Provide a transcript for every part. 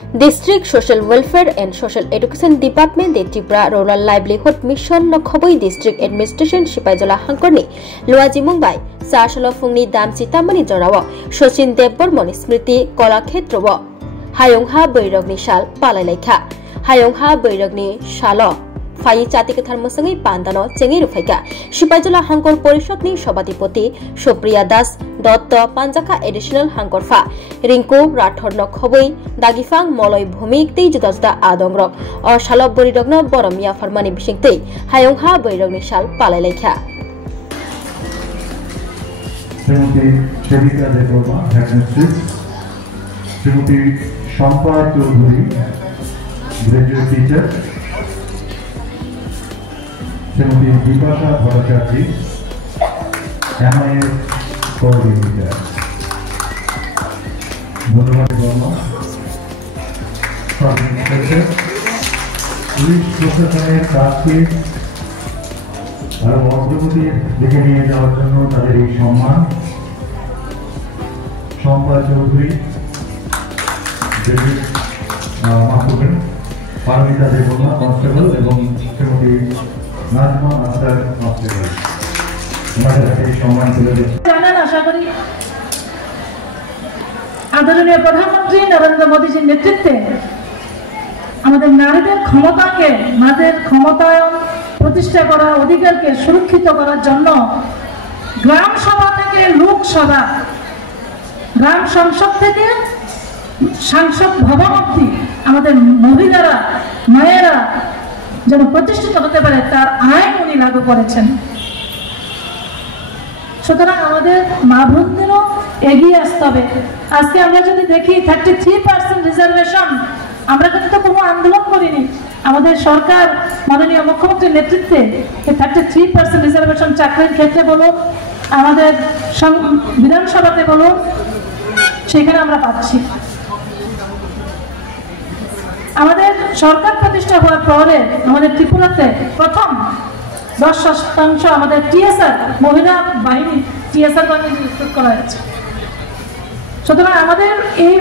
District Social Welfare and Social Education Department de Tripura Rural Livelihood Mission Nokhoboi District Administration Sipaijala Hangkorni Luaji Mumbai Sashalo Fungni Dam Sitamani Jorawo Shoshin Debbormoni Smriti Kolakhetrowo Hayongha Boirogni Shal Palalaikha Hayongha Boirogni Shalo Fai Chati Kathar Musangi Pandano Chengi Rufaika Sipaijala Hangkor Porishotni Shobatipoti Shopriya Das Dotto Panjaka Additional Hangkorfa Rinku Rathor Nokhoboi Dagifang Moloi Bhumik Tei Juda Adongrok or Shalop Borirogno Boromia Farmani Bishingtei Hayongha Boirogni Shal Palalaikha Srimati Sherika Deborah, Headmistress, Srimati Shampa Choudhury, Graduate Teacher, Srimati Vipasha Bhattacharjee, MIS Coordinator. ধন্যবাদ Varma police প্রশাসনের কাজকে আরো অগ্রগতির দিকে নিয়ে যাওয়ার জন্য তাদের এই সম্মান শম্পা চৌধুরী মাহবুবেন পারমিতা দেববর্মা কনস্টেবল এবং শ্রীমতী নাজমা আক্তার কনস্টেবল ওনাদের হাতে এই সম্মান তুলে দিচ্ছি। জানেন আশা করি আদরণীয় প্রধানমন্ত্রী নরেন্দ্র মোদীজির নেতৃত্বে আমাদের নারীদের ক্ষমতাকে নারীদের ক্ষমতায়ন প্রতিষ্ঠা করা অধিকারকে সুরক্ষিত করার জন্য গ্রাম সভা থেকে লোকসভা গ্রাম সংসদ থেকে সংসদ ভবন অবধি আমাদের মহিলারা মায়েরা যেন প্রতিষ্ঠিত হতে পারে তার আইন উনি লাগু করেছেন। সুতরাং আমাদের মা বোনদেরও এগিয়ে আসতে হবে। আজকে আমরা যদি দেখি 33% রিজার্ভেশন, আমরা কিন্তু কোনো আন্দোলন করিনি, আমাদের সরকার মাননীয় মুখ্যমন্ত্রীর নেতৃত্বে 33% রিজার্ভেশন চাকরির ক্ষেত্রে বলুন, আমাদের বিধানসভাতে বলুন, সেখানে আমরা পাচ্ছি। আমাদের সরকার প্রতিষ্ঠা হওয়ার পরে আমাদের ত্রিপুরাতে প্রথম 10% আমাদের টিএসআর মহিলা বাহিনী টিএসআর বাহিনী রিক্রুট করা হয়েছে। সুতরাং আমাদের এই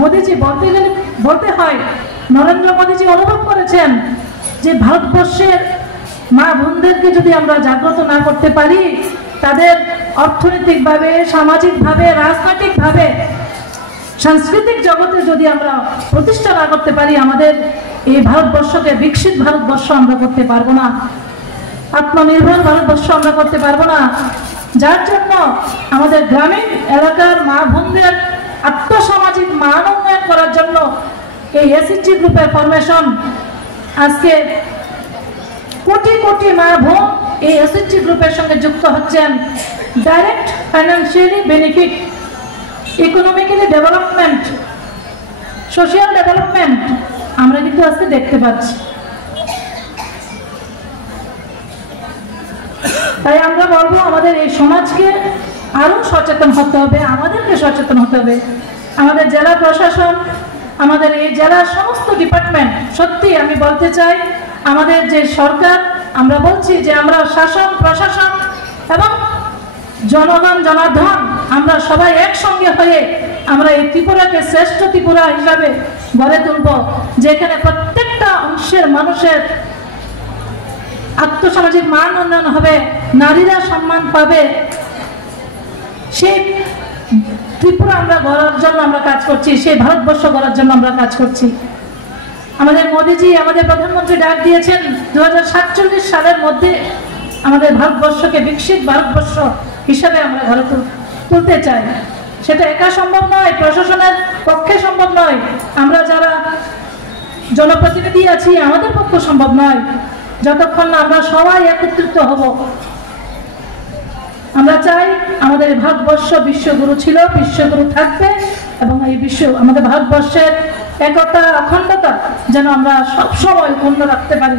মোদীজি বলতে হয় নরেন্দ্র মোদীজি অনুভব করেছেন যে ভারতবর্ষের মা বোনদেরকে যদি আমরা জাগ্রত না করতে পারি, তাদের অর্থনৈতিকভাবে সামাজিকভাবে রাজনৈতিকভাবে সাংস্কৃতিক জগতে যদি আমরা প্রতিষ্ঠা না করতে পারি, আমাদের এই ভারতবর্ষকে বিকশিত ভারতবর্ষ আমরা করতে পারবো না, আত্মনির্ভর ভারতবর্ষ আমরা করতে পারবো না। যার জন্য আমাদের গ্রামীণ এলাকার মা বোনদের আত্মসামাজিক মান উন্নয়ন করার জন্য এই এসএইচজি গ্রুপের ফরমেশন। আজকে কোটি কোটি মা বোন এই এসএইচজি গ্রুপের সঙ্গে যুক্ত হচ্ছেন। Direct financially benefit, economically development, social development আমরা কিন্তু আজকে দেখতে পাচ্ছি। তাই আমরা বলবো আমাদের এই সমাজকে আরো সচেতন হতে হবে, আমাদেরকে সচেতন হতে হবে। আমাদের জেলা প্রশাসন, আমাদের এই জেলার সমস্ত ডিপার্টমেন্ট, সত্যি আমি বলতে চাই আমাদের যে সরকার, আমরা বলছি যে আমরা শাসন প্রশাসন এবং জনগণ জনার্দন আমরা সবাই একসঙ্গে হয়ে আমরা এই ত্রিপুরাকে শ্রেষ্ঠ ত্রিপুরা হিসাবে গড়ে তুলব, যেখানে প্রত্যেকটা অংশের মানুষের আত্মসামাজিক মান উন্নয়ন হবে, নারীরা সম্মান পাবে। সেই ত্রিপুরা আমরা গড়ার জন্য আমরা কাজ করছি, সেই ভারতবর্ষ গড়ার জন্য আমরা কাজ করছি। আমাদের মোদীজি, আমাদের প্রধানমন্ত্রী ডাক দিয়েছেন 2047 সালের মধ্যে আমাদের ভারতবর্ষকে বিকশিত ভারতবর্ষ হিসাবে আমরা গড়ে তুলতে চাই। সেটা একা সম্ভব নয়, প্রশাসনের পক্ষে সম্ভব নয়, আমরা যারা জনপ্রতিনিধি আছি আমাদের পক্ষে সম্ভব নয়, যতক্ষণ না আমরা সবাই একত্রিত হব। আমরা চাই আমাদের ভারতবর্ষ বিশ্বগুরু ছিল, বিশ্বগুরু থাকবে, এবং এই আমাদের ভারতবর্ষের একতা অখণ্ডতা যেন আমরা সবসময় অক্ষুণ্ণ রাখতে পারি।